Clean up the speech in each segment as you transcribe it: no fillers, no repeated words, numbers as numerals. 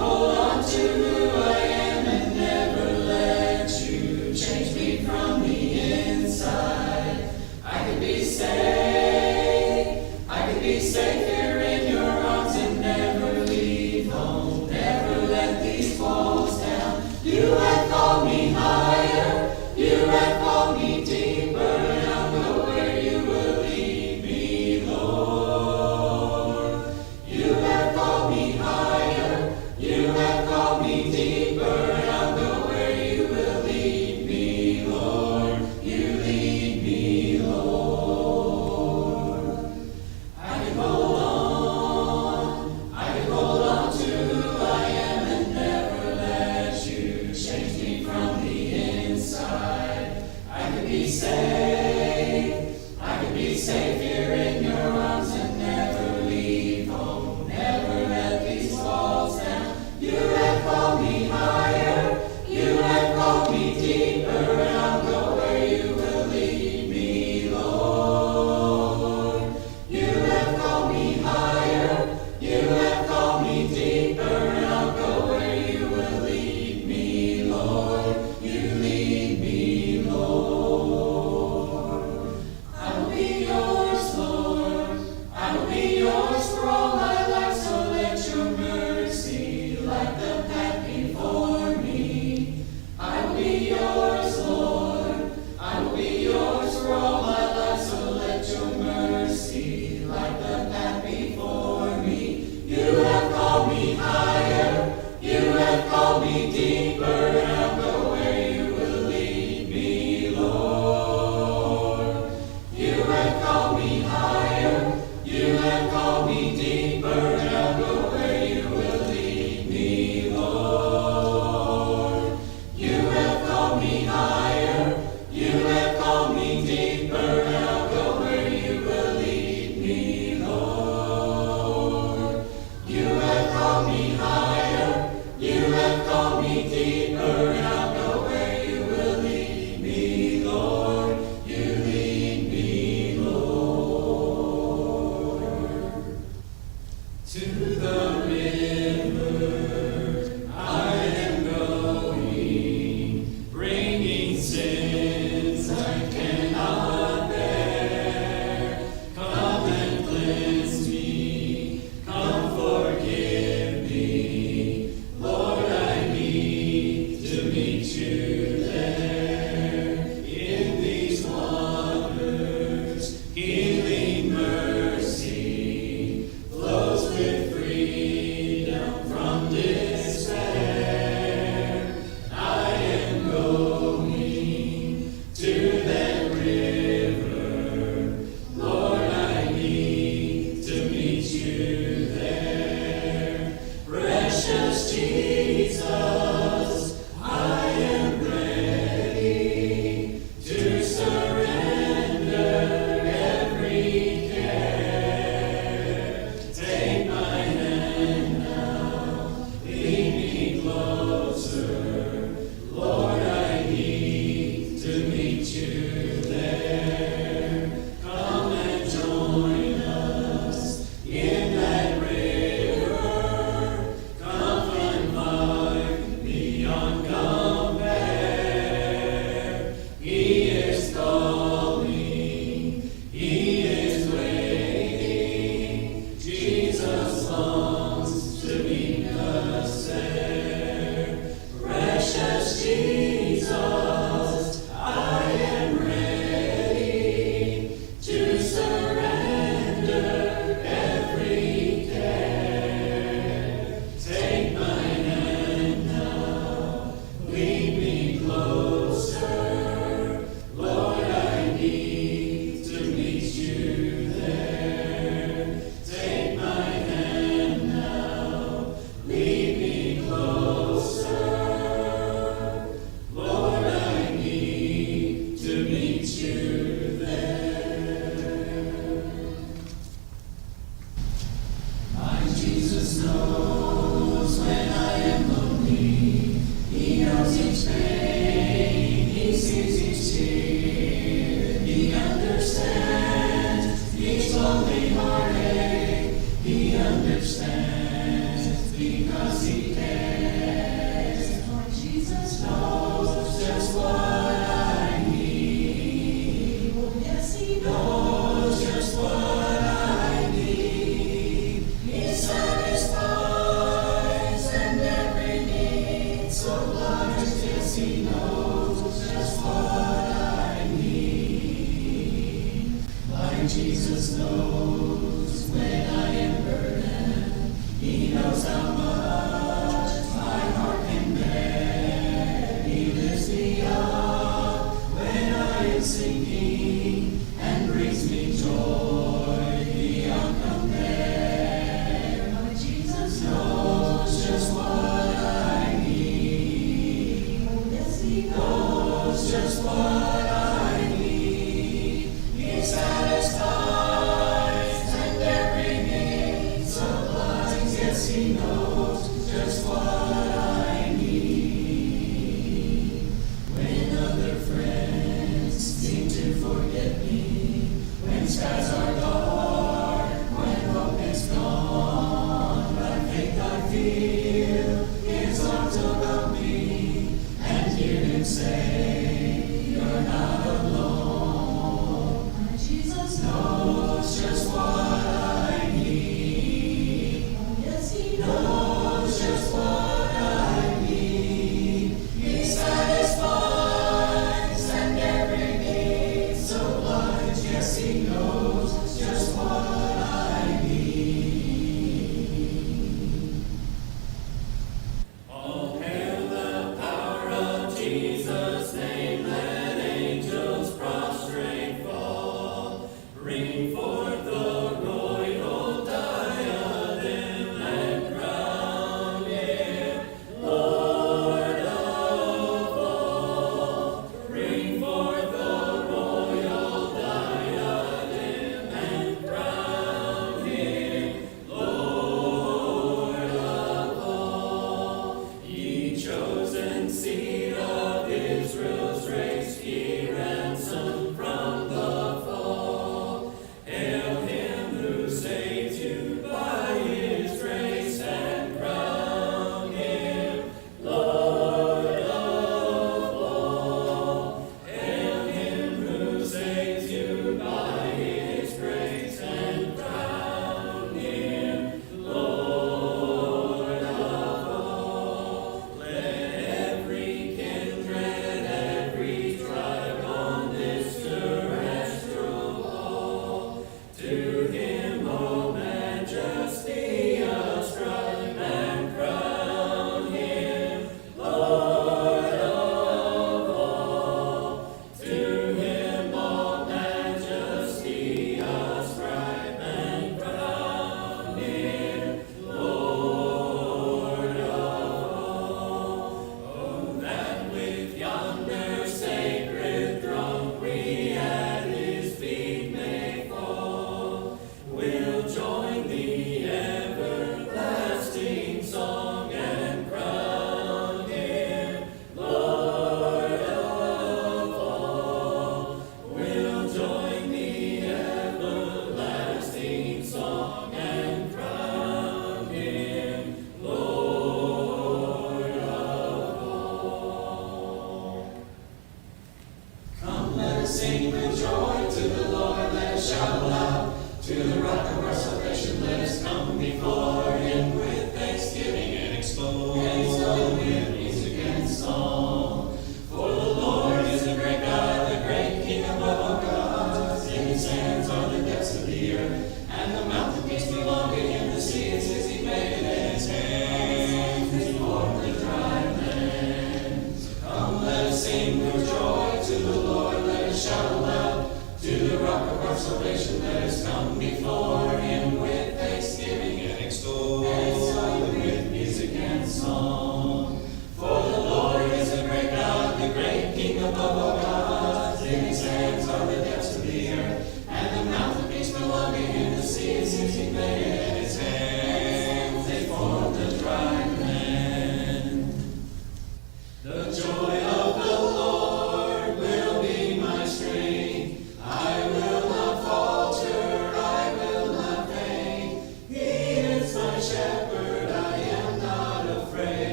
hold on to who I am and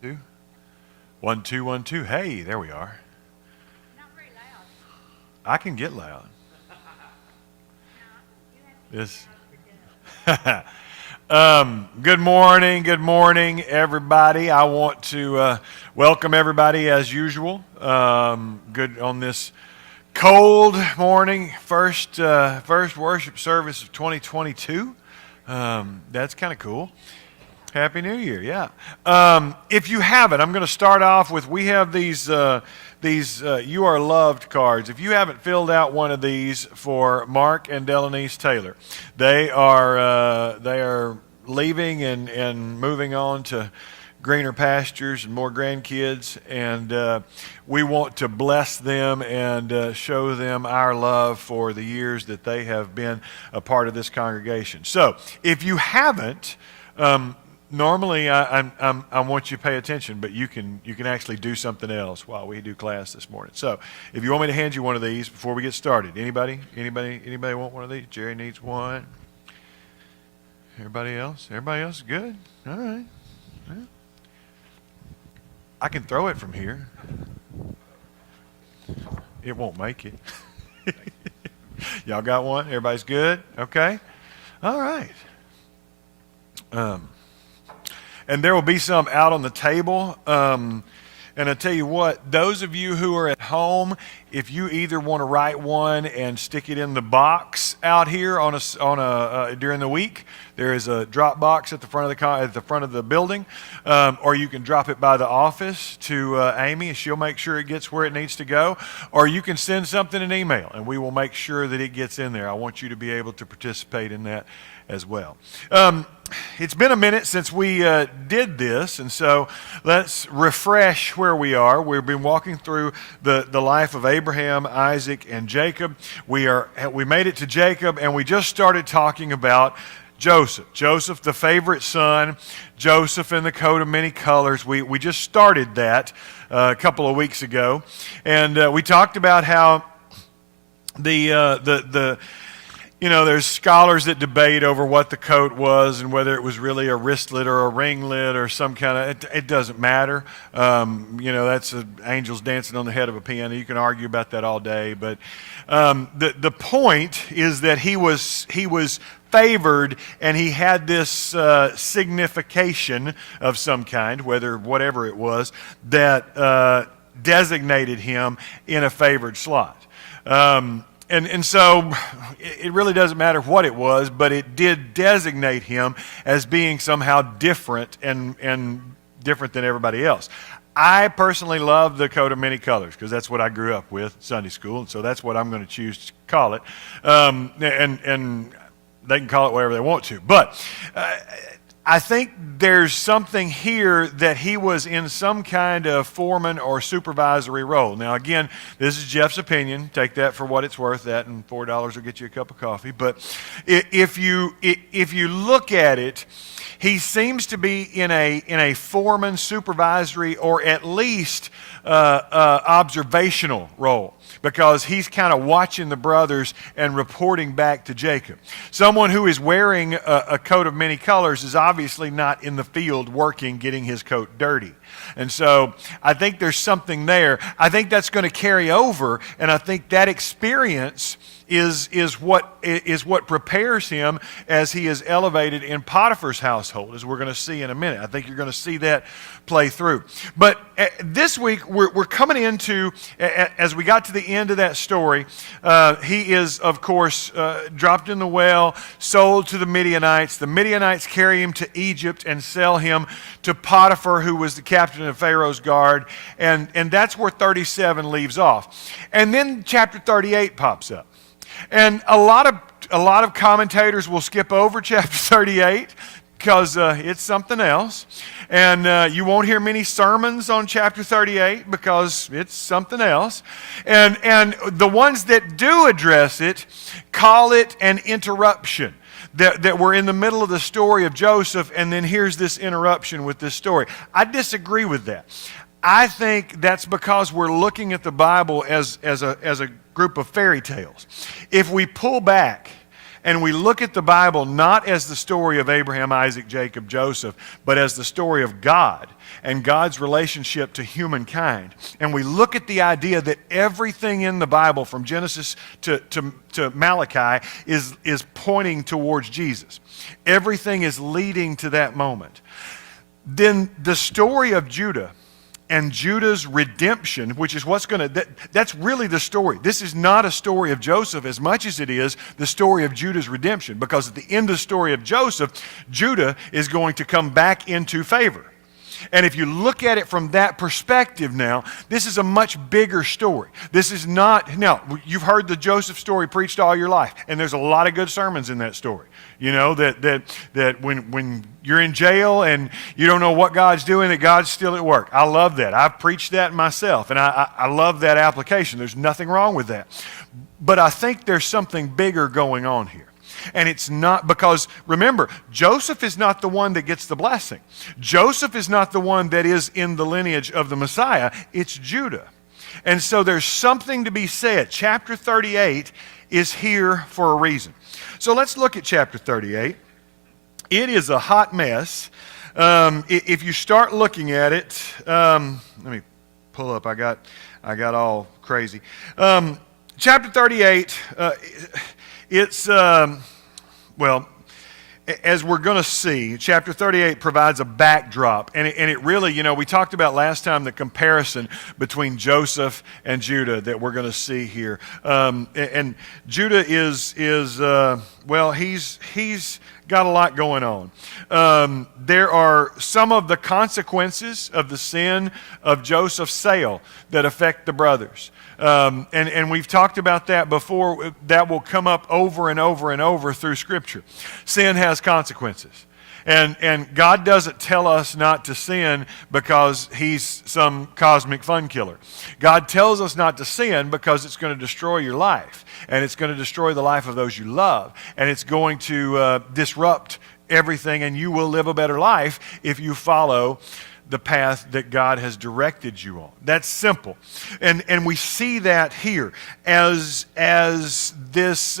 Two. 1, 2, 1, 2. Hey, there we are. Not very loud. I can get loud. No, you have to This. get loud for dinner. Good morning, everybody. I want to welcome everybody as usual. Good on this cold morning, first worship service of 2022. That's kind of cool. Happy New Year, yeah. If you haven't, I'm going to start off with, we have these You Are Loved cards. If you haven't filled out one of these for Mark and Delanice Taylor, they are leaving and moving on to greener pastures and more grandkids, and we want to bless them and show them our love for the years that they have been a part of this congregation. So if you haven't, normally, I want you to pay attention, but you can actually do something else while we do class this morning. So, if you want me to hand you one of these before we get started, anybody want one of these? Jerry needs one. Everybody else is good. All right. Yeah. I can throw it from here. It won't make it. Y'all got one? Everybody's good? Okay. All right. And there will be some out on the table. And I tell you what, those of you who are at home, if you either want to write one and stick it in the box out here during the week, there is a drop box at the front of the building, or you can drop it by the office to Amy, and she'll make sure it gets where it needs to go. Or you can send something in email, and we will make sure that it gets in there. I want you to be able to participate in that as well. It's been a minute since we did this, and so let's refresh where we are. We've been walking through the life of Abraham, Isaac, and Jacob. We made it to Jacob, and we just started talking about Joseph. Joseph, the favorite son, Joseph in the coat of many colors. We just started that a couple of weeks ago, and we talked about how there's scholars that debate over what the coat was and whether it was really a wristlet or a ringlet or some kind of, it doesn't matter. That's angels dancing on the head of a piano. You can argue about that all day. But the point is that he was favored, and he had this signification of some kind, whatever it was, that designated him in a favored slot. And so it really doesn't matter what it was, but it did designate him as being somehow different and different than everybody else. I personally love the coat of many colors because that's what I grew up with, Sunday school, and so that's what I'm going to choose to call it. And they can call it whatever they want to. But I think there's something here that he was in some kind of foreman or supervisory role. Now, again, this is Jeff's opinion. Take that for what it's worth. That and $4 will get you a cup of coffee. But if you look at it, he seems to be in a foreman, supervisory, or at least observational role, because he's kind of watching the brothers and reporting back to Jacob. Someone who is wearing a coat of many colors is obviously not in the field working, getting his coat dirty. And so I think there's something there. I think that's going to carry over, and I think that experience is what prepares him as he is elevated in Potiphar's household, as we're going to see in a minute. I think you're going to see that play through. But this week, we're coming into, as we got to the end of that story, he is, of course, dropped in the well, sold to the Midianites. The Midianites carry him to Egypt and sell him to Potiphar, who was the captain of Pharaoh's guard, and that's where 37 leaves off. And then chapter 38 pops up. And a lot of commentators will skip over chapter 38 because it's something else. And you won't hear many sermons on chapter 38 because it's something else. And the ones that do address it call it an interruption. That we're in the middle of the story of Joseph, and then here's this interruption with this story. I disagree with that. I think that's because we're looking at the Bible as a group of fairy tales. If we pull back and we look at the Bible not as the story of Abraham, Isaac, Jacob, Joseph, but as the story of God and God's relationship to humankind, and we look at the idea that everything in the Bible from Genesis to Malachi is pointing towards Jesus. Everything is leading to that moment. Then the story of Judah and Judah's redemption, which is that's really the story. This is not a story of Joseph as much as it is the story of Judah's redemption, because at the end of the story of Joseph, Judah is going to come back into favor. And if you look at it from that perspective now, this is a much bigger story. This is not, now, you've heard the Joseph story preached all your life, and there's a lot of good sermons in that story. You know, that when you're in jail and you don't know what God's doing, that God's still at work. I love that. I've preached that myself, and I love that application. There's nothing wrong with that. But I think there's something bigger going on here. And it's not, because remember, Joseph is not the one that gets the blessing. Joseph is not the one that is in the lineage of the Messiah. It's Judah. And so there's something to be said. Chapter 38 is here for a reason. So let's look at chapter 38. It is a hot mess. If you start looking at it, let me pull up. I got all crazy. Chapter 38, it's, well, as we're going to see, chapter 38 provides a backdrop. And it really, you know, we talked about last time the comparison between Joseph and Judah that we're going to see here. And Judah is well, he's got a lot going on. There are some of the consequences of the sin of Joseph's sale that affect the brothers. And we've talked about that before. That will come up over and over and over through Scripture. Sin has consequences. And God doesn't tell us not to sin because he's some cosmic fun killer. God tells us not to sin because it's going to destroy your life. And it's going to destroy the life of those you love. And it's going to disrupt everything. And you will live a better life if you follow the path that God has directed you on. That's simple. And we see that here. As this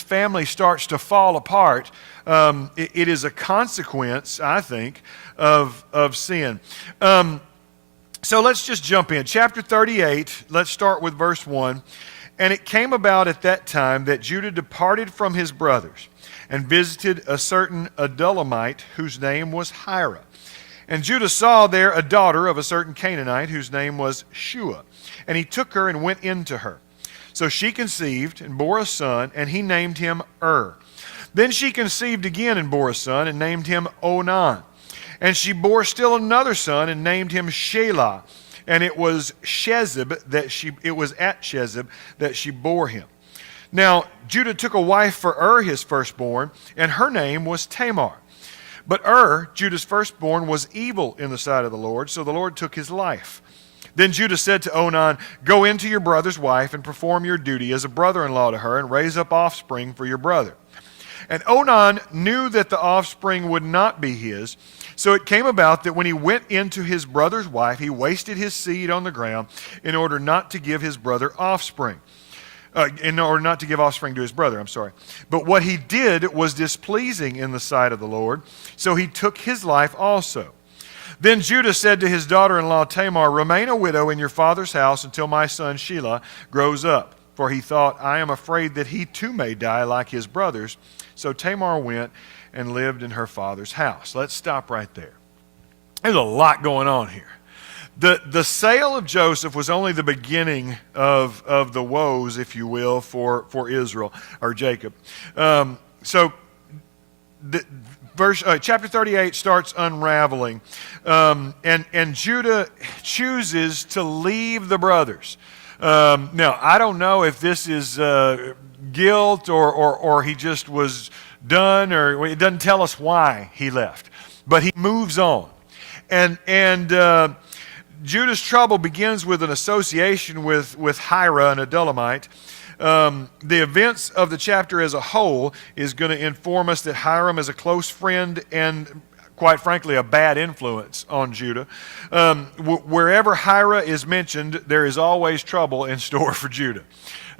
family starts to fall apart, it is a consequence, I think, of sin. So let's just jump in. Chapter 38, let's start with verse 1. And it came about at that time that Judah departed from his brothers and visited a certain Adullamite whose name was Hira. And Judah saw there a daughter of a certain Canaanite whose name was Shua. And he took her and went in to her. So she conceived and bore a son, and he named him Then she conceived again and bore a son, and named him Onan. And she bore still another son, and named him Shelah. And it was at Shezib that she bore him. Now Judah took a wife for his firstborn, and her name was Tamar. But Judah's firstborn, was evil in the sight of the Lord, so the Lord took his life. Then Judah said to Onan, "Go into your brother's wife and perform your duty as a brother-in-law to her, and raise up offspring for your brother." And Onan knew that the offspring would not be his. So it came about that when he went into his brother's wife, he wasted his seed on the ground in order not to give his brother offspring. In order not to give offspring to his brother, But what he did was displeasing in the sight of the Lord, so he took his life also. Then Judah said to his daughter-in-law Tamar, "Remain a widow in your father's house until my son Shelah grows up." For he thought, "I am afraid that he too may die like his brothers." So Tamar went and lived in her father's house. Let's stop right there. There's a lot going on here. The sale of Joseph was only the beginning of the woes, if you will, for Israel, or Jacob. Chapter 38 starts unraveling, and Judah chooses to leave the brothers. Now, I don't know if this is guilt or he just was done, or it doesn't tell us why he left. But he moves on. And Judah's trouble begins with an association with Hira, an Adullamite. The events of the chapter as a whole is going to inform us that Hiram is a close friend and, quite frankly, a bad influence on Judah. Wherever Hira is mentioned, there is always trouble in store for Judah.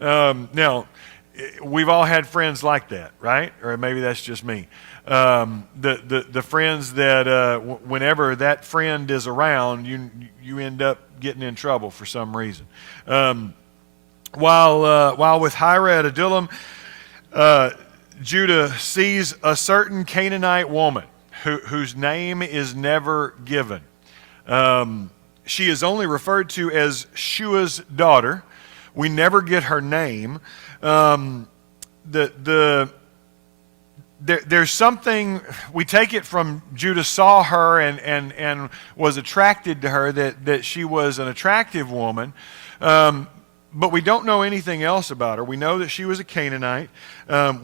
Now, we've all had friends like that, right? Or maybe that's just me. The friends that whenever that friend is around, you end up getting in trouble for some reason. While with Hira at Adullam, Judah sees a certain Canaanite woman whose name is never given. She is only referred to as Shua's daughter. We never get her name. There's something, we take it from Judah saw her and was attracted to her, that she was an attractive woman. But we don't know anything else about her. We know that she was a Canaanite.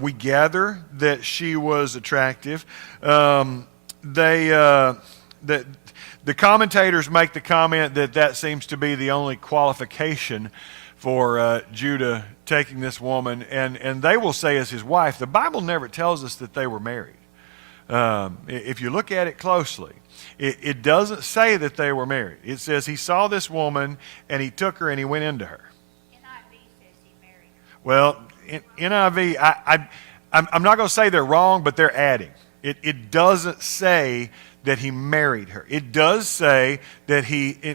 We gather that she was attractive. The commentators make the comment that seems to be the only qualification for Judah taking this woman, and they will say as his wife. The Bible never tells us that they were married. If you look at it closely, it doesn't say that they were married. It says he saw this woman and he took her and he went into her. NIV says he married her. Well, in NIV, I'm not going to say they're wrong, but they're adding. It doesn't say that he married her. It does say that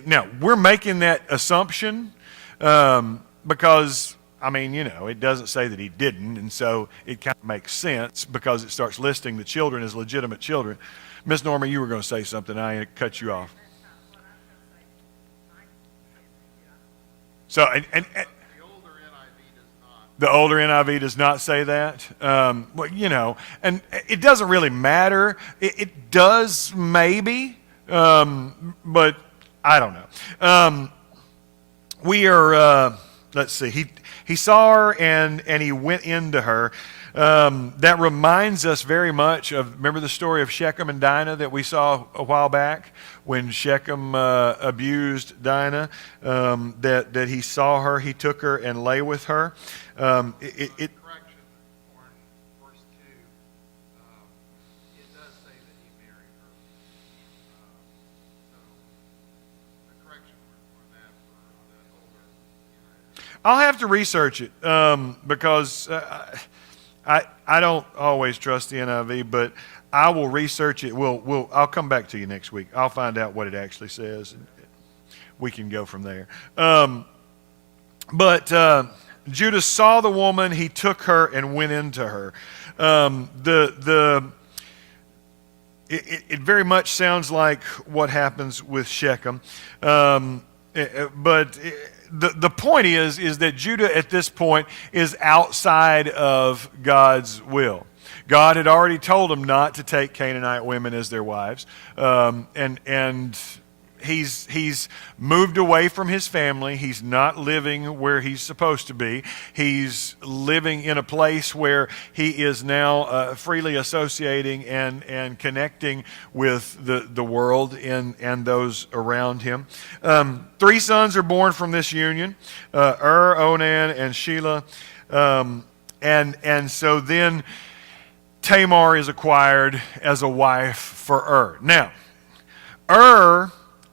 now, we're making that assumption because, I mean, it doesn't say that he didn't, and so it kind of makes sense because it starts listing the children as legitimate children. Miss Norma, you were going to say something. I cut you off. So, and the older NIV does not say that. Well, and it doesn't really matter. It does maybe, but I don't know. We are, let's see, he saw her and he went into her. That reminds us very much of, remember the story of Shechem and Dinah that we saw a while back when Shechem abused Dinah, that he saw her, he took her and lay with her. Correction on verse 2, it does say that he married her. So the correction on that for the older. I'll have to research it because I don't always trust the NIV, but I will research it. I'll come back to you next week. I'll find out what it actually says, and we can go from there. But Judah saw the woman, he took her and went into her. It very much sounds like what happens with Shechem, but the point is that Judah at this point is outside of God's will. God had already told him not to take Canaanite women as their wives, and he's moved away from his family. He's not living where he's supposed to be. He's living in a place where he is now freely associating and connecting with the world and those around him. 3 sons are born from this union, Onan, and Shelah. And so then Tamar is acquired as a wife for Now,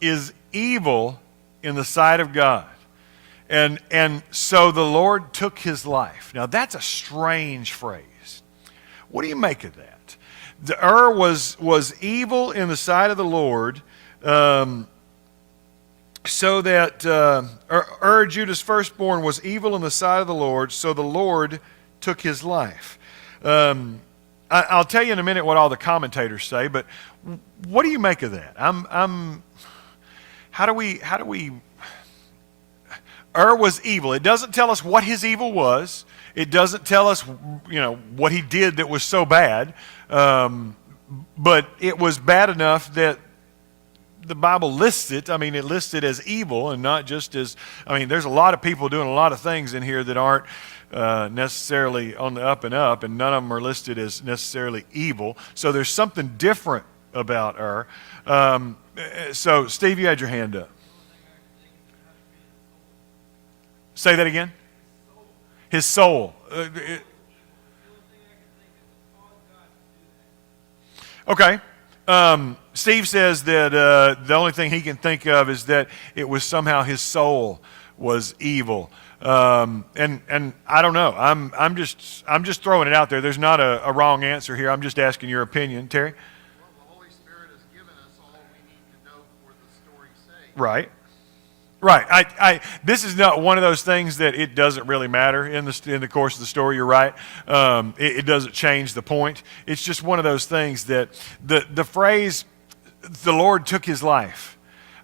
is evil in the sight of God. And so the Lord took his life. Now that's a strange phrase. What do you make of that? Was evil in the sight of the Lord, so that Judah's firstborn was evil in the sight of the Lord, so the Lord took his life. I'll tell you in a minute what all the commentators say, but what do you make of that? How do we was evil. It doesn't tell us what his evil was. It doesn't tell us, what he did that was so bad. But it was bad enough that the Bible lists it. I mean, it lists it as evil and not just as, there's a lot of people doing a lot of things in here that aren't necessarily on the up and up, and none of them are listed as necessarily evil. So there's something different about So, Steve, you had your hand up. Say that again. His soul. Okay. Steve says that the only thing he can think of is that it was somehow his soul was evil. And I don't know. I'm just throwing it out there. There's not a wrong answer here. I'm just asking your opinion, Terry. Well, the Holy Spirit has given us all we need to know for the story's sake. Right. Right. This is not one of those things that it doesn't really matter in the course of the story. You're right. It doesn't change the point. It's just one of those things that the phrase, the Lord took his life.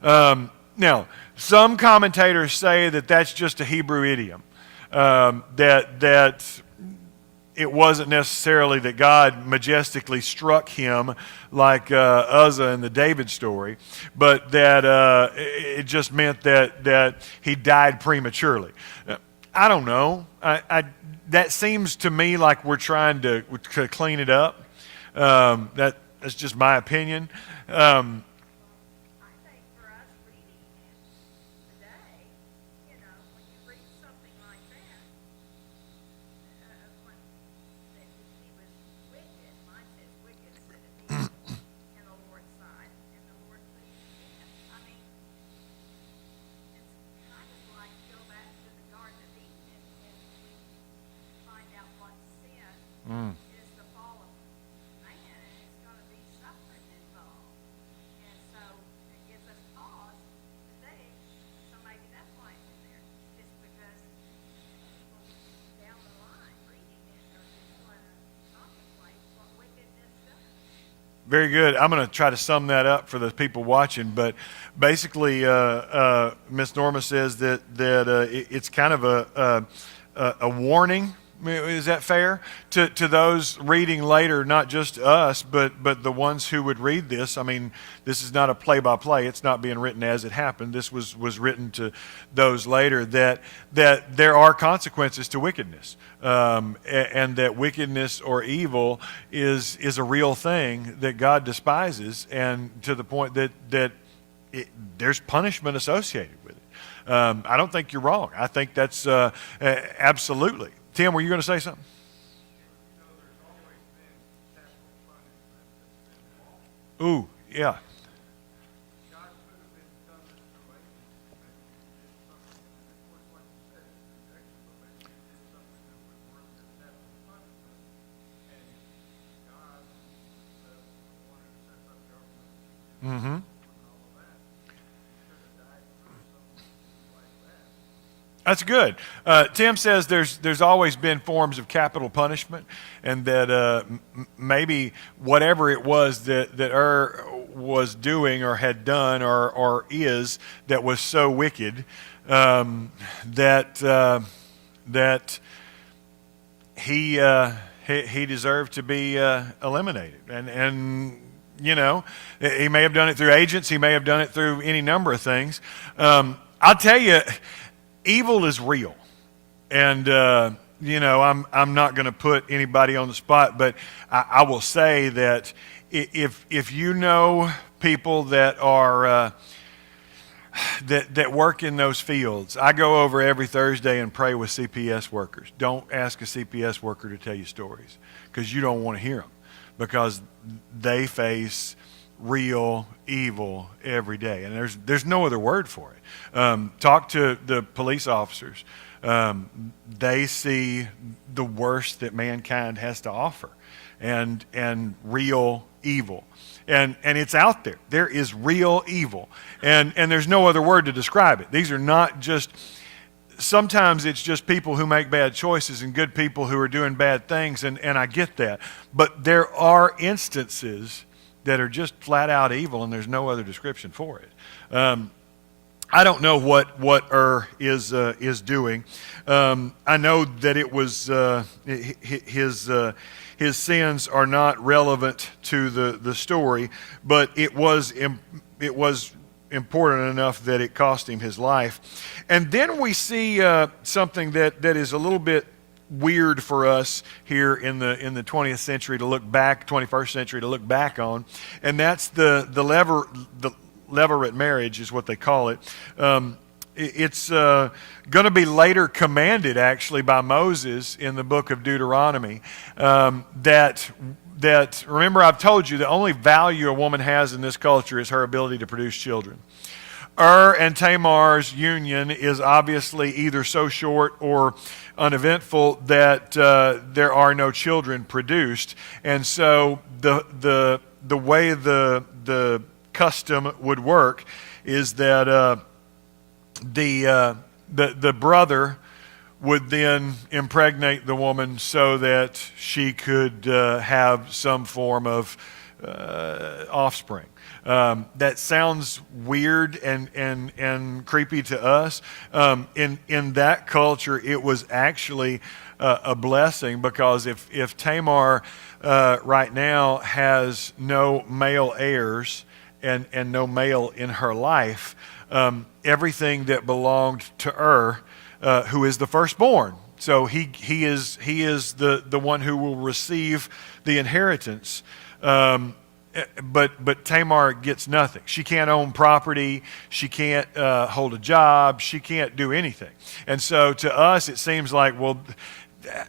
Now, some commentators say that that's just a Hebrew idiom. That it wasn't necessarily that God majestically struck him like Uzzah in the David story, but that it just meant that he died prematurely. I don't know. That seems to me like we're trying to clean it up. That's just my opinion. I think for us reading it today, you know, when you read something like that, when that he was wicked, mine says wicked instead of evil in the Lord's sight, and the Lord put him to death. I mean, it's kind of like go back to the Garden of Eden and we find out what sin is the fall of man, and it's going to be suffering involved. And so it gives us pause today. So maybe that's why it's in there. It's because people down the line reading it are just going to contemplate what wickedness does. Very good. I'm going to try to sum that up for the people watching, but basically, Miss Norma says that it's kind of a warning. Is that fair to those reading later? Not just us, but the ones who would read this. I mean, this is not a play-by-play. It's not being written as it happened. This was written to those later that there are consequences to wickedness, and that wickedness or evil is a real thing that God despises, and to the point that there's punishment associated with it. I don't think you're wrong. I think that's absolutely. Tim, were you going to say something? Ooh, yeah. Mm-hmm. That's good. Tim says there's always been forms of capital punishment, and that maybe whatever it was that was doing or had done or is that was so wicked that he deserved to be eliminated, and you know, he may have done it through agents, he may have done it through any number of things. I'll tell you. Evil is real, and you know, I'm not going to put anybody on the spot, but I will say that if you know people that are that work in those fields, I go over every Thursday and pray with CPS workers. Don't ask a CPS worker to tell you stories because you don't want to hear them, because they face real evil every day, and there's no other word for it. Talk to the police officers. They see the worst that mankind has to offer, and real evil, and it's out there. There is real evil, and there's no other word to describe it. These are not just. Sometimes it's just people who make bad choices and good people who are doing bad things, and I get that, but there are instances that are just flat out evil, and there's no other description for it. I don't know what is doing. I know that it was his sins are not relevant to the story, but it was important enough that it cost him his life. And then we see something that is a little bit weird for us here in the 20th century to look back, 21st century to look back on, and that's the levirate marriage is what they call it. It's going to be later commanded actually by Moses in the book of Deuteronomy. That remember, I've told you the only value a woman has in this culture is her ability to produce children. and Tamar's union is obviously either so short or uneventful that there are no children produced. And so the way the custom would work is that the brother would then impregnate the woman so that she could have some form of offspring. That sounds weird and creepy to us. In that culture, it was actually a blessing, because if Tamar right now has no male heirs and no male in her life, everything that belonged to who is the firstborn. So he is the one who will receive the inheritance. But Tamar gets nothing. She can't own property. She can't hold a job. She can't do anything. And so to us, it seems like, well,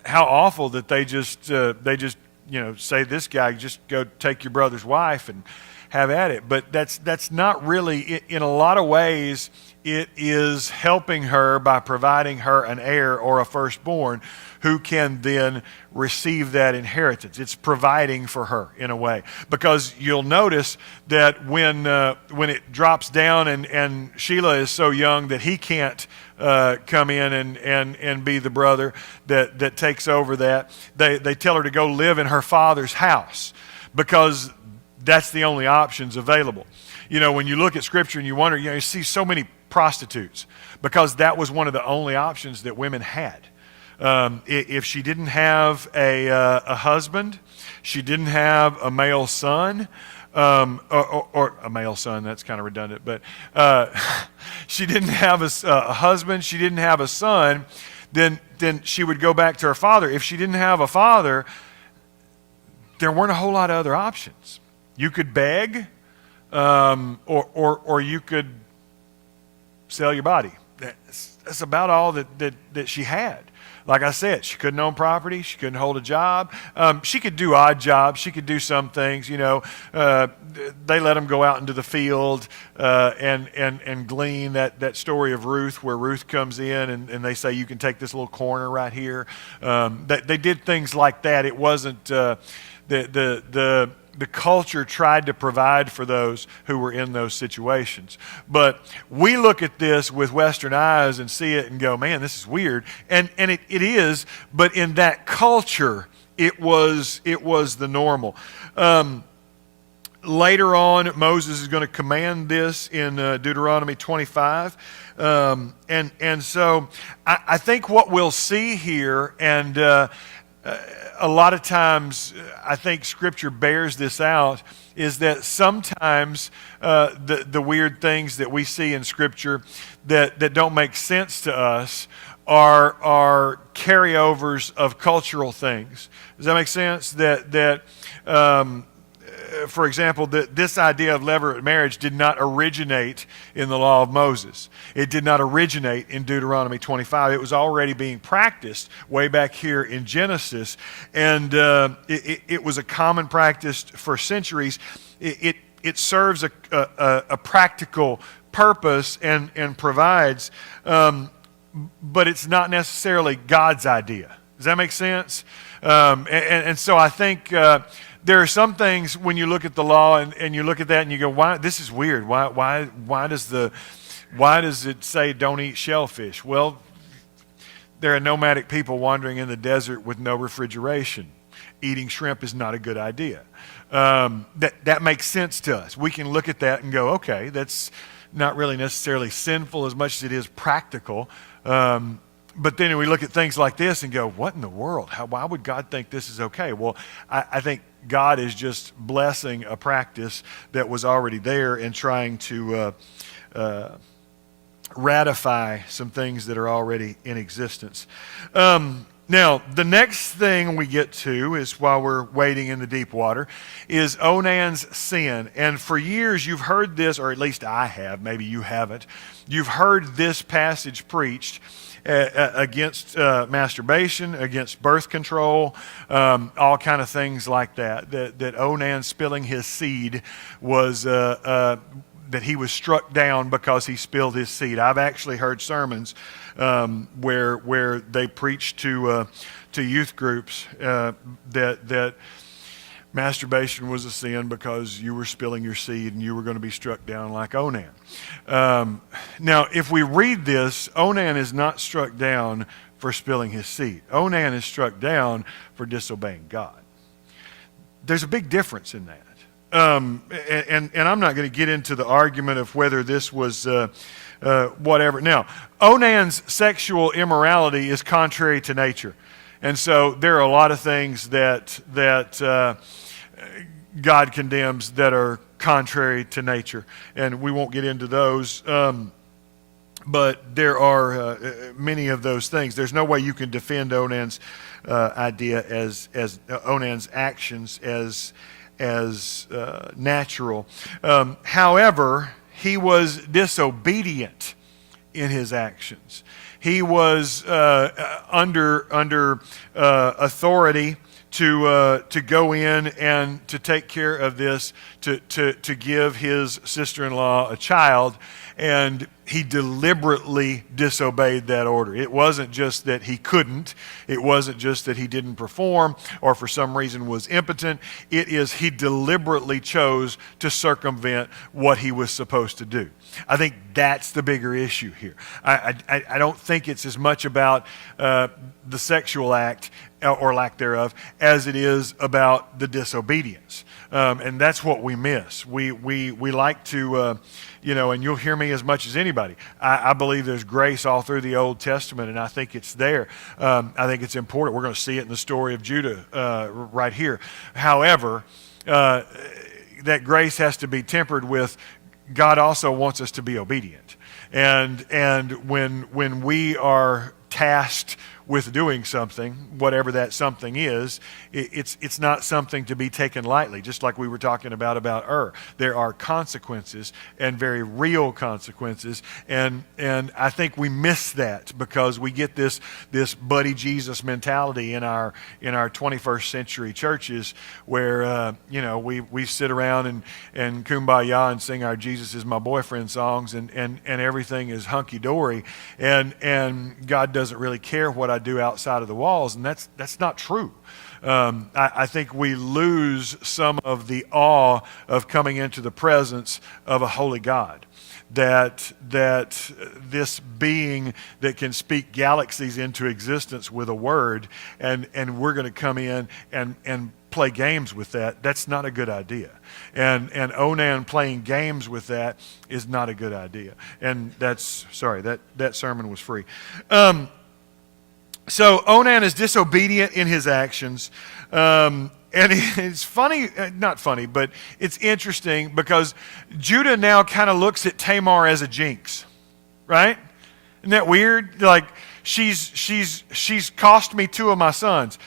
how awful that they just say, this guy, just go take your brother's wife and have at it. But that's not really, in a lot of ways, it is helping her by providing her an heir or a firstborn who can then receive that inheritance. It's providing for her in a way. Because you'll notice that when it drops down and Sheila is so young that he can't come in and be the brother that takes over that, they tell her to go live in her father's house, because that's the only options available. When you look at Scripture and you wonder, you see so many prostitutes, because that was one of the only options that women had. If she didn't have a husband, she didn't have a male son, or a male son, that's kind of redundant, but she didn't have a husband, she didn't have a son, then she would go back to her father. If she didn't have a father, there weren't a whole lot of other options. You could beg, or you could sell your body. That's about all that she had. Like I said, she couldn't own property. She couldn't hold a job. She could do odd jobs. She could do some things. They let them go out into the field and glean. That story of Ruth, where Ruth comes in and they say, you can take this little corner right here. They did things like that. It wasn't the culture tried to provide for those who were in those situations. But we look at this with Western eyes and see it and go, man, this is weird. And it is, but in that culture, it was the normal. Later on, Moses is going to command this in Deuteronomy 25. And so I think what we'll see here, and a lot of times I think Scripture bears this out, is that sometimes the weird things that we see in Scripture that don't make sense to us are carryovers of cultural things. Does that make sense? For example, this idea of levirate marriage did not originate in the law of Moses. It did not originate in Deuteronomy 25. It was already being practiced way back here in Genesis, and it was a common practice for centuries. It serves a practical purpose and provides, but it's not necessarily God's idea. Does that make sense? And so I think there are some things when you look at the law and you look at that and you go, why, this is weird. Why does it say don't eat shellfish? Well, there are nomadic people wandering in the desert with no refrigeration. Eating shrimp is not a good idea. That makes sense to us. We can look at that and go, okay, that's not really necessarily sinful as much as it is practical. But then we look at things like this and go, what in the world? Why would God think this is okay? Well, I think God is just blessing a practice that was already there and trying to ratify some things that are already in existence. Now, the next thing we get to is, while we're wading in the deep water, is Onan's sin. And for years you've heard this, or at least I have, maybe you haven't. You've heard this passage preached against masturbation, against birth control, all kind of things like that. That Onan spilling his seed was that he was struck down because he spilled his seed. I've actually heard sermons where they preach to youth groups that masturbation was a sin because you were spilling your seed and you were going to be struck down like Onan. Now, if we read this, Onan is not struck down for spilling his seed. Onan is struck down for disobeying God. There's a big difference in that. And I'm not going to get into the argument of whether this was whatever. Now, Onan's sexual immorality is contrary to nature. And so there are a lot of things that God condemns that are contrary to nature. And we won't get into those. But there are many of those things. There's no way you can defend Onan's idea as Onan's actions as natural. However, he was disobedient in his actions. He was under authority to go in and to take care of this, to give his sister-in-law a child, and he deliberately disobeyed that order. It wasn't just that he couldn't. It wasn't just that he didn't perform or for some reason was impotent. It is he deliberately chose to circumvent what he was supposed to do. I think that's the bigger issue here. I don't think it's as much about the sexual act or lack thereof as it is about the disobedience. And that's what we miss. We like to, and you'll hear me as much as anybody. I believe there's grace all through the Old Testament, and I think it's there. I think it's important. We're going to see it in the story of Judah right here. However, that grace has to be tempered with God also wants us to be obedient. And when we are tasked with doing something, whatever that something is, it's not something to be taken lightly, just like we were talking about There are consequences, and very real consequences, and I think we miss that because we get this buddy Jesus mentality in our 21st century churches where we sit around and kumbaya and sing our Jesus is my boyfriend songs and everything is hunky-dory, and God doesn't really care what I do outside of the walls, and that's not true. I think we lose some of the awe of coming into the presence of a holy God. That this being that can speak galaxies into existence with a word, and we're going to come in and play games with that. That's not a good idea. And Onan playing games with that is not a good idea. And that sermon was free. So Onan is disobedient in his actions. And it's funny, not funny, but it's interesting because Judah now kind of looks at Tamar as a jinx, right? Isn't that weird? Like, she's cost me 2 of my sons.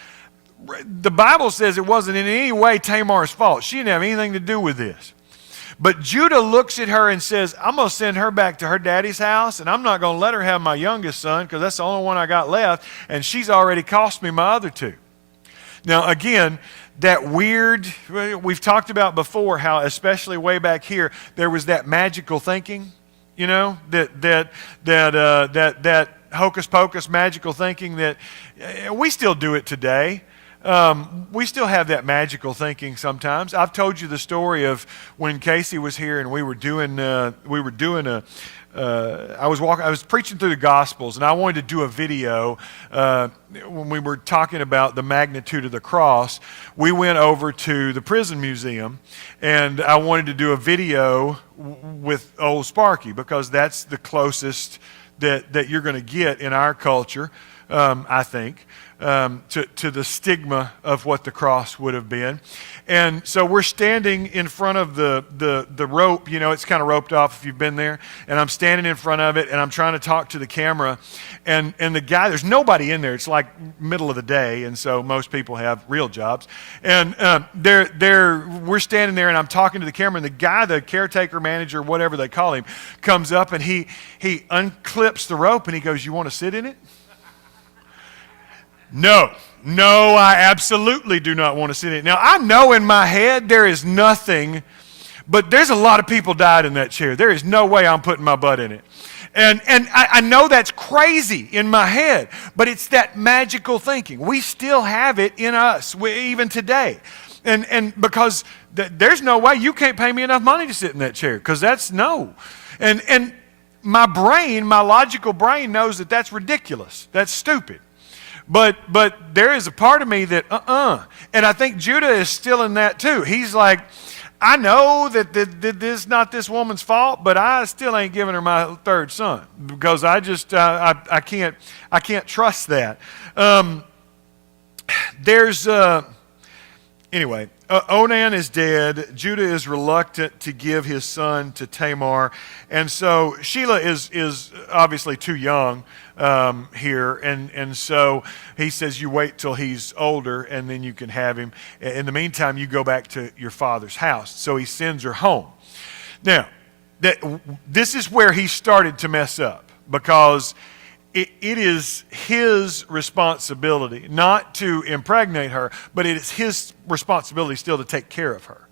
The Bible says it wasn't in any way Tamar's fault. She didn't have anything to do with this. But Judah looks at her and says, I'm going to send her back to her daddy's house, and I'm not going to let her have my youngest son because that's the only one I got left, and she's already cost me my other 2. Now, again, that weird, we've talked about before how, especially way back here, there was that magical thinking, that hocus pocus magical thinking that we still do it today. We still have that magical thinking sometimes. I've told you the story of when Casey was here and I was preaching through the Gospels, and I wanted to do a video when we were talking about the magnitude of the cross. We went over to the prison museum, and I wanted to do a video with old Sparky because that's the closest that you're going to get in our culture, I think. To the stigma of what the cross would have been. And so we're standing in front of the rope, it's kind of roped off if you've been there, and I'm standing in front of it, and I'm trying to talk to the camera, and the guy, there's nobody in there. It's like middle of the day, and so most people have real jobs. And we're standing there, and I'm talking to the camera, and the guy, the caretaker, manager, whatever they call him, comes up, and he unclips the rope, and he goes, "You want to sit in it?" No, I absolutely do not want to sit in it. Now, I know in my head there is nothing But there's a lot of people died in that chair. There is no way I'm putting my butt in it. And I know that's crazy in my head, but it's that magical thinking. We still have it in us, even today. And because there's no way, you can't pay me enough money to sit in that chair, because that's no. And my brain, my logical brain knows that that's ridiculous. That's stupid. But there is a part of me that, And I think Judah is still in that too. He's like, I know that this is not this woman's fault, but I still ain't giving her my third son, because I just I can't trust that. Anyway, Onan is dead. Judah is reluctant to give his son to Tamar, and so Shelah is obviously too young here, and so he says, you wait till he's older and then you can have him. In the meantime, you go back to your father's house. So he sends her home. Now, this is where he started to mess up, because it is his responsibility not to impregnate her, but it is his responsibility still to take care of her.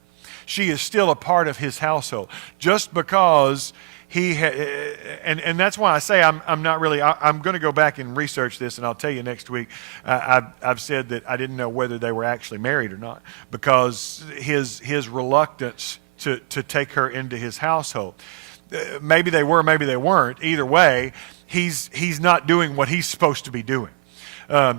She is still a part of his household. Just because and that's why I say I'm not really, I'm going to go back and research this, and I'll tell you next week. I've said that I didn't know whether they were actually married or not, because his reluctance to take her into his household. Maybe they were, maybe they weren't. Either way, he's not doing what he's supposed to be doing.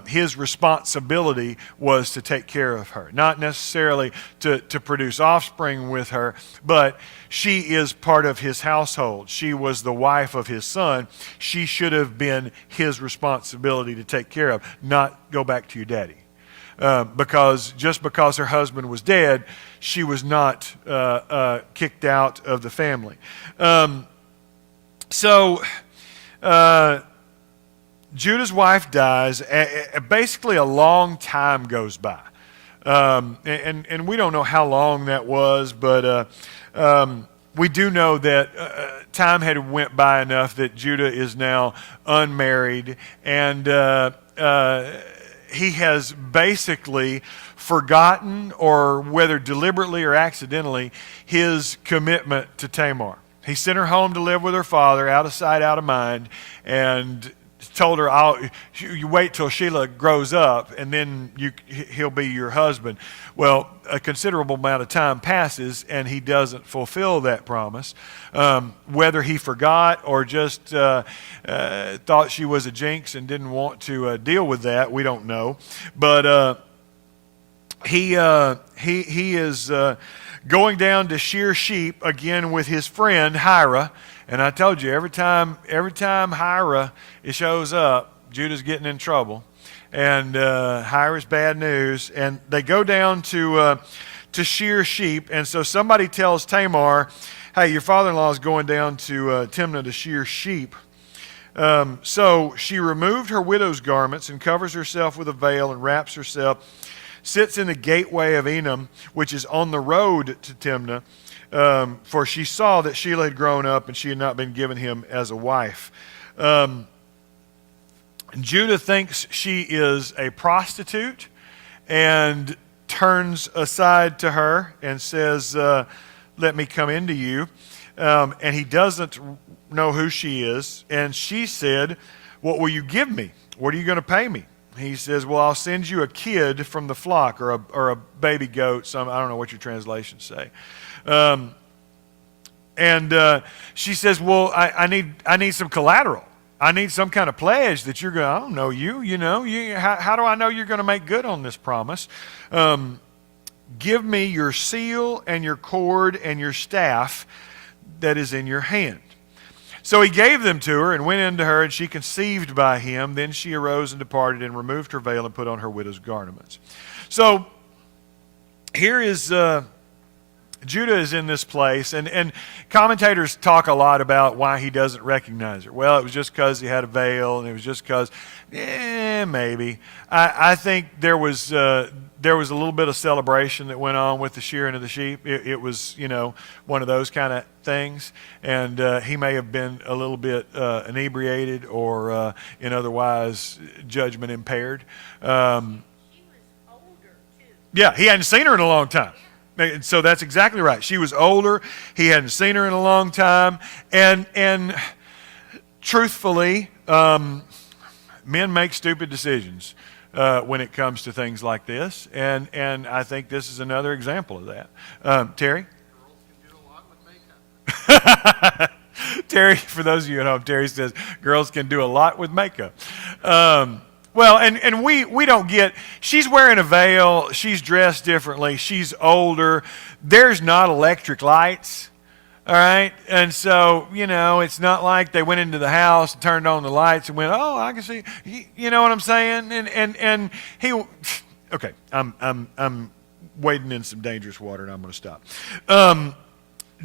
His responsibility was to take care of her, not necessarily to produce offspring with her, but she is part of his household. She was the wife of his son. She should have been his responsibility to take care of, not go back to your daddy. Because just because her husband was dead, she was not kicked out of the family. Judah's wife dies. Basically, a long time goes by. And we don't know how long that was, but we do know that time had went by enough that Judah is now unmarried, and he has basically forgotten, or whether deliberately or accidentally, his commitment to Tamar. He sent her home to live with her father, out of sight, out of mind, and told her, you wait till Shelah grows up, and then he'll be your husband. Well, a considerable amount of time passes, and he doesn't fulfill that promise. Whether he forgot or just thought she was a jinx and didn't want to deal with that, we don't know. But he is going down to shear sheep again with his friend Hira. And I told you, every time Hira shows up, Judah's getting in trouble. And Hira's bad news. And they go down to shear sheep. And so somebody tells Tamar, hey, your father-in-law is going down to Timnah to shear sheep. So she removed her widow's garments and covers herself with a veil and wraps herself, sits in the gateway of Enam, which is on the road to Timnah. For she saw that Shelah had grown up and she had not been given him as a wife. Judah thinks she is a prostitute and turns aside to her and says, let me come into you. And he doesn't know who she is. And she said, what will you give me? What are you going to pay me? He says, well, I'll send you a kid from the flock, or a baby goat. I don't know what your translations say. She says, well, I need some collateral. I need some kind of pledge that you're going to, I don't know you, how do I know you're going to make good on this promise? Give me your seal and your cord and your staff that is in your hand. So he gave them to her and went into her, and she conceived by him. Then she arose and departed and removed her veil and put on her widow's garments. So here is Judah is in this place, and commentators talk a lot about why he doesn't recognize her. Well, it was just because he had a veil, and it was just because, maybe. I think there was a little bit of celebration that went on with the shearing of the sheep. It was, one of those kind of things, and he may have been a little bit inebriated or in otherwise judgment impaired. She was older, too. Yeah, he hadn't seen her in a long time. And so that's exactly right. She was older. He hadn't seen her in a long time. And truthfully, men make stupid decisions when it comes to things like this. And I think this is another example of that. Terry? Girls can do a lot with makeup. Terry, for those of you at home, Terry says girls can do a lot with makeup. Well, and we don't get, she's wearing a veil, she's dressed differently, she's older, there's not electric lights, all right? And so, it's not like they went into the house and turned on the lights and went, oh, I can see, you know what I'm saying? And he, okay, I'm wading in some dangerous water and I'm going to stop.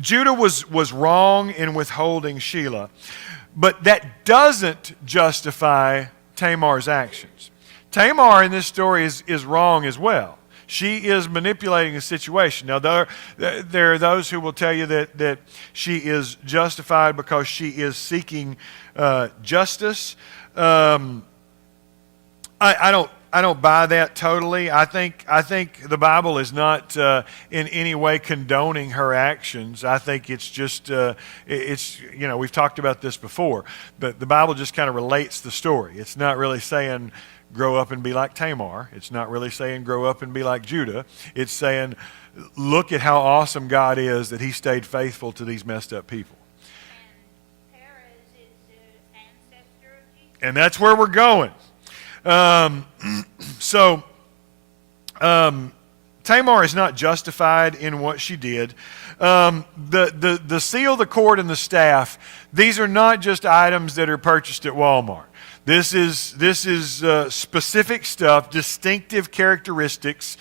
Judah was wrong in withholding Shelah, but that doesn't justify Tamar's actions. Tamar in this story is wrong as well. She is manipulating a situation. Now, there are those who will tell you that she is justified because she is seeking justice. I don't buy that totally. I think the Bible is not in any way condoning her actions. I think it's just we've talked about this before, but the Bible just kind of relates the story. It's not really saying grow up and be like Tamar. It's not really saying grow up and be like Judah. It's saying look at how awesome God is that He stayed faithful to these messed up people. And Perez is the ancestor of Jesus. And that's where we're going. Tamar is not justified in what she did. The seal, the cord, and the staff, these are not just items that are purchased at Walmart. This is specific stuff, distinctive characteristics.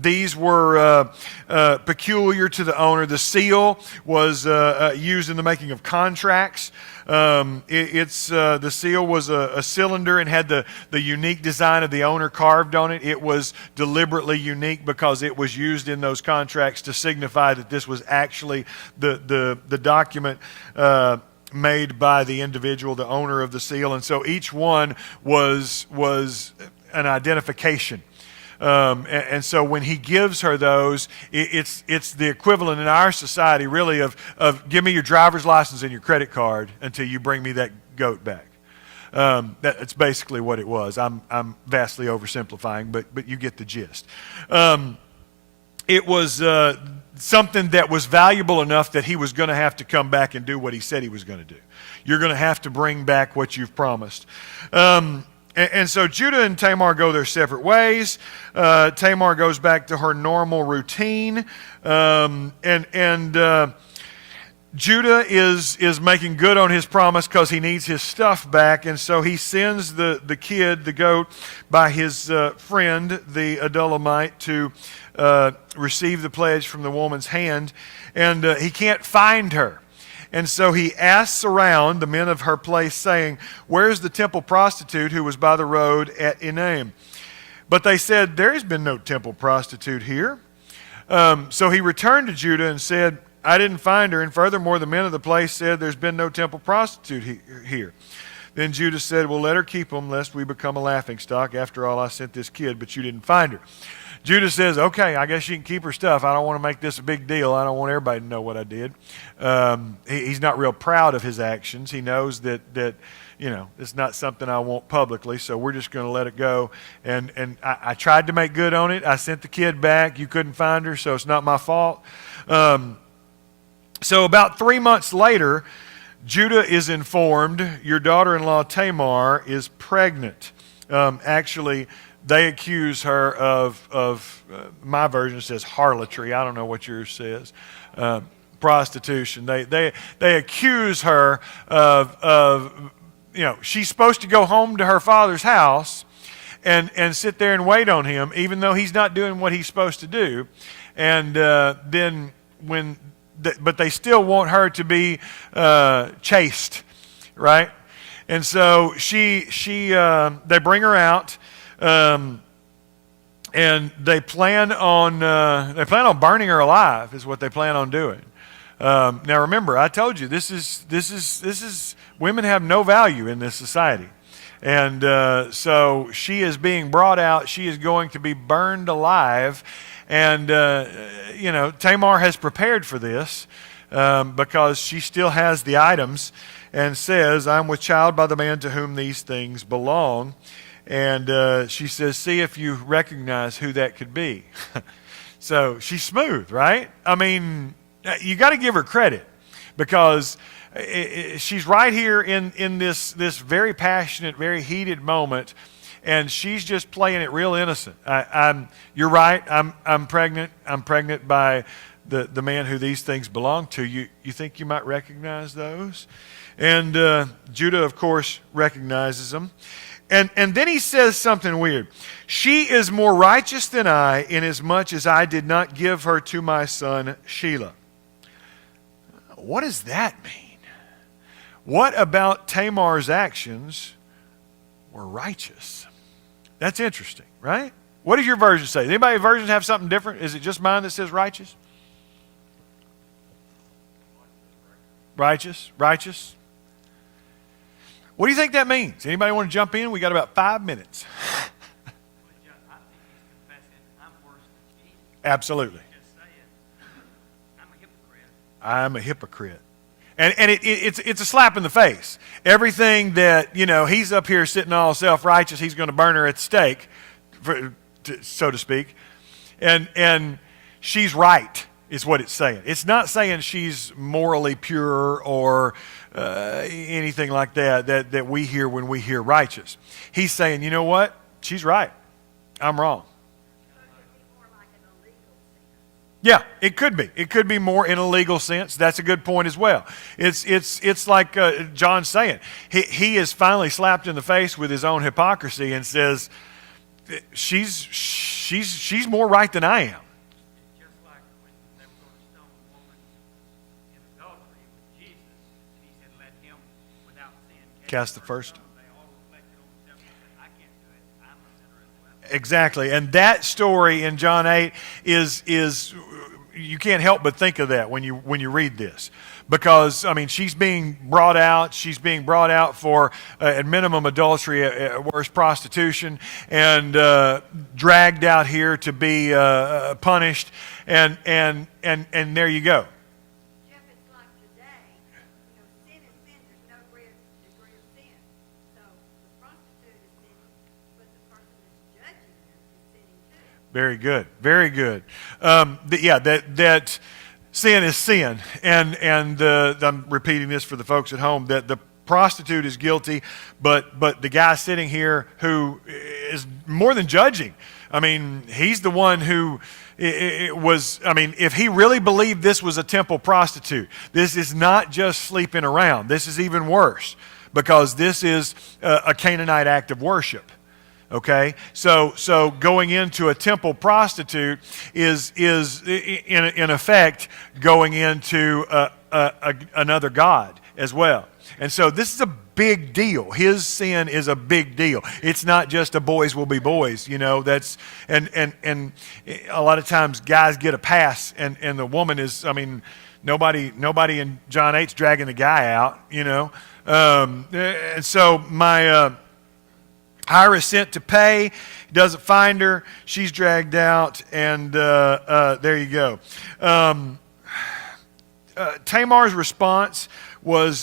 These were peculiar to the owner. The seal was used in the making of contracts. The seal was a cylinder and had the unique design of the owner carved on it. It was deliberately unique because it was used in those contracts to signify that this was actually the document made by the individual, the owner of the seal. And so each one was an identification. And so when he gives her those, it's the equivalent in our society really of give me your driver's license and your credit card until you bring me that goat back. That's basically what it was. I'm vastly oversimplifying, but you get the gist. It was something that was valuable enough that he was going to have to come back and do what he said he was going to do. You're going to have to bring back what you've promised. And so Judah and Tamar go their separate ways. Tamar goes back to her normal routine. Judah is making good on his promise because he needs his stuff back. And so he sends the kid, the goat, by his friend, the Adullamite, to receive the pledge from the woman's hand. And he can't find her. And so he asks around the men of her place, saying, where's the temple prostitute who was by the road at Enaim? But they said, there has been no temple prostitute here. So he returned to Judah and said, I didn't find her. And furthermore, the men of the place said, there's been no temple prostitute here. Then Judah said, well, let her keep them, lest we become a laughingstock. After all, I sent this kid, but you didn't find her. Judah says, okay, I guess she can keep her stuff. I don't want to make this a big deal. I don't want everybody to know what I did. He's not real proud of his actions. He knows that it's not something I want publicly, so we're just going to let it go. And I tried to make good on it. I sent the kid back. You couldn't find her, so it's not my fault. So about 3 months later, Judah is informed your daughter-in-law Tamar is pregnant. Actually, they accuse her of my version says harlotry. I don't know what yours says. Prostitution. They accuse her of she's supposed to go home to her father's house and sit there and wait on him, even though he's not doing what he's supposed to do. And then but they still want her to be chaste, right? And so they bring her out. And they plan on burning her alive is what they plan on doing. Now remember, I told you this is women have no value in this society, and so she is being brought out. She is going to be burned alive, And, Tamar has prepared for this because she still has the items and says, I'm with child by the man to whom these things belong. And she says, see if you recognize who that could be. So she's smooth, right? I mean, you got to give her credit because she's right here in this very passionate, very heated moment, and she's just playing it real innocent. You're right. I'm pregnant. I'm pregnant by the man who these things belong to. You think you might recognize those? And Judah, of course, recognizes them. And then he says something weird. She is more righteous than I, inasmuch as I did not give her to my son Shelah. What does that mean? What about Tamar's actions were righteous? That's interesting, right? What does your version say? Does anybody's version have something different? Is it just mine that says righteous? Righteous, righteous. What do you think that means? Anybody want to jump in? We got about 5 minutes. Absolutely. I'm a hypocrite. And it's a slap in the face. Everything that, he's up here sitting all self-righteous, he's going to burn her at the stake, so to speak. And she's right, is what it's saying. It's not saying she's morally pure or anything like that we hear when we hear righteous. He's saying, you know what? She's right. I'm wrong. Yeah, it could be. It could be more in a legal sense. That's a good point as well. It's like John's saying. He is finally slapped in the face with his own hypocrisy and says, she's more right than I am. Just like when they were going to stone a woman in adultery with Jesus, and he said, let him without sin Cast the first. They all reflected on themselves and said, I can't do it. I'm a sinner as well. Exactly. And that story in John 8 is you can't help but think of that when you read this. Because, she's being brought out. She's being brought out for, at minimum, adultery, at worst, prostitution, and dragged out here to be punished. And there you go. Jeff, it's like today, sin is sin. There's no degree of sin. So the prostitute is sinning, but the person that's judging them is sinning too. Very good. Very good. That sin is sin. And I'm repeating this for the folks at home, that the prostitute is guilty, but the guy sitting here who is more than judging. He's the one who if he really believed this was a temple prostitute, this is not just sleeping around. This is even worse because this is a Canaanite act of worship. Okay, so going into a temple prostitute is in effect going into another god as well, and so this is a big deal. His sin is a big deal. It's not just a boys will be boys, That's and a lot of times guys get a pass, and the woman is. Nobody in John 8's dragging the guy out, and so my. Hira sent to pay, doesn't find her, she's dragged out, and there you go. Tamar's response was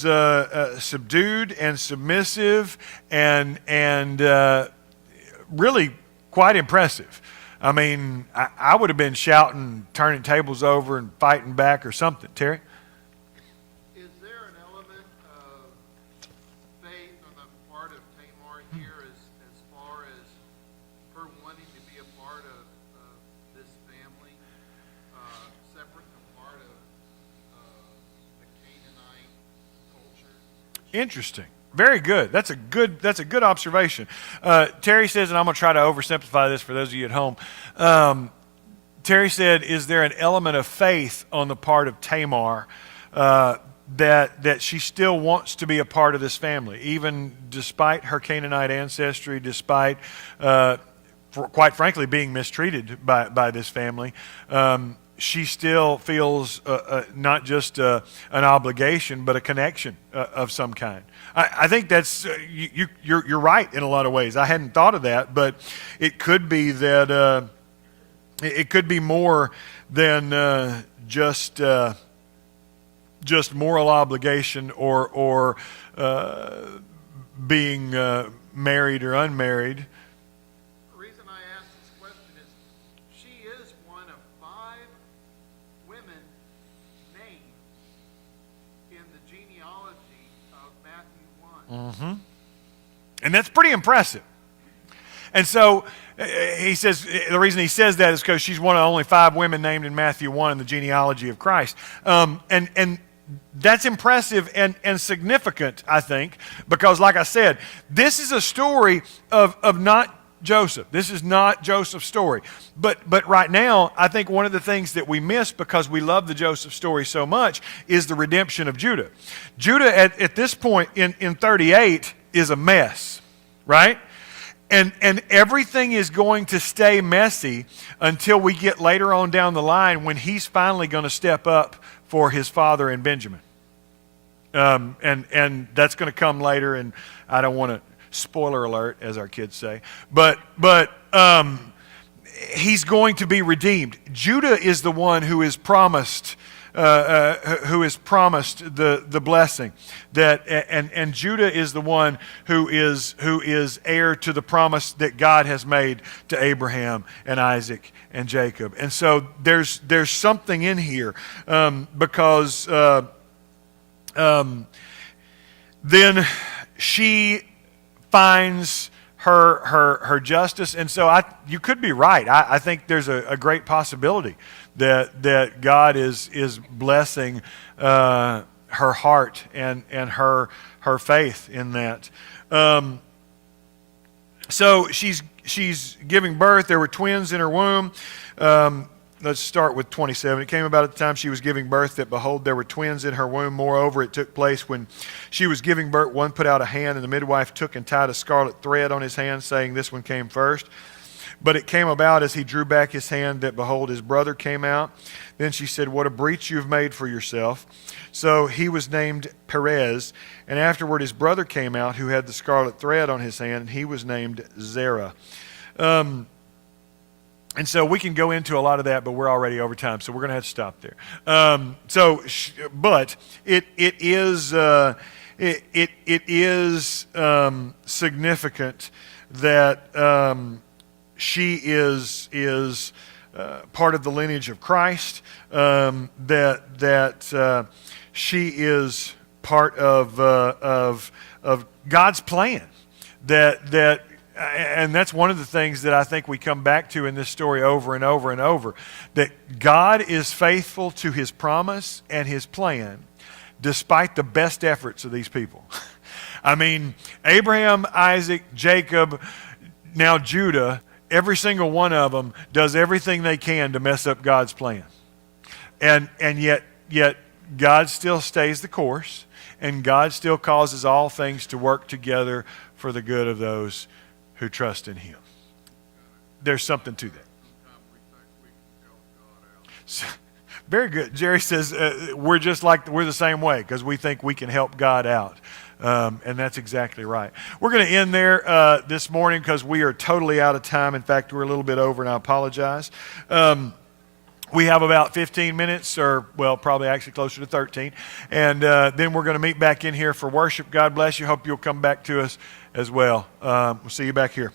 subdued and submissive and really quite impressive. I would have been shouting, turning tables over and fighting back or something. Terry? Is there an element of faith on the part of Tamar here as far as her wanting to be a part of this family, separate and part of the Canaanite culture? Interesting. Very good. That's a good observation. Terry says, and I'm going to try to oversimplify this for those of you at home. Terry said, is there an element of faith on the part of Tamar that she still wants to be a part of this family, even despite her Canaanite ancestry, despite, quite frankly, being mistreated by this family? She still feels not just an obligation, but a connection of some kind. I think that's you're right in a lot of ways. I hadn't thought of that, but it could be that It could be more than just moral obligation or being married or unmarried. The reason I ask this question is she is one of 5 women named in the genealogy of Matthew 1. And that's pretty impressive. And so he says, the reason he says that is because she's one of only 5 women named in Matthew 1 in the genealogy of Christ. And that's impressive and significant, I think, because like I said, this is a story of not Joseph. This is not Joseph's story. But right now, I think one of the things that we miss because we love the Joseph story so much is the redemption of Judah. Judah at this point in 38 is a mess, right? And everything is going to stay messy until we get later on down the line when he's finally going to step up for his father and Benjamin. And that's going to come later, and I don't want to, spoiler alert, as our kids say, but he's going to be redeemed. Judah is the one who is promised the blessing, and Judah is the one who is heir to the promise that God has made to Abraham and Isaac and Jacob. And so there's something in here because then she finds her justice, and so you could be right. I think there's a great possibility that God is blessing her heart and her faith in that. So she's giving birth. There were twins in her womb. Let's start with 27. It came about at the time she was giving birth that, behold, there were twins in her womb. Moreover, it took place when she was giving birth, one put out a hand, and the midwife took and tied a scarlet thread on his hand, saying, this one came first. But it came about as he drew back his hand that, behold, his brother came out. Then she said, what a breach you have made for yourself. So he was named Perez. And afterward his brother came out, who had the scarlet thread on his hand, and he was named Zerah. And so we can go into a lot of that, but we're already over time, so we're going to have to stop there. But it is significant that she is part of the lineage of Christ. That she is part of God's plan. And that's one of the things that I think we come back to in this story over and over and over, that God is faithful to his promise and his plan despite the best efforts of these people. I mean, Abraham, Isaac, Jacob, now Judah, every single one of them does everything they can to mess up God's plan. And yet God still stays the course, and God still causes all things to work together for the good of those who trust in him. There's something to that. So, very good. Jerry says we're the same way because we think we can help God out. And that's exactly right. We're going to end there this morning because we are totally out of time. In fact, we're a little bit over, and I apologize. We have about 15 minutes, or, well, probably actually closer to 13. And then we're going to meet back in here for worship. God bless you. Hope you'll come back to us as well. We'll see you back here.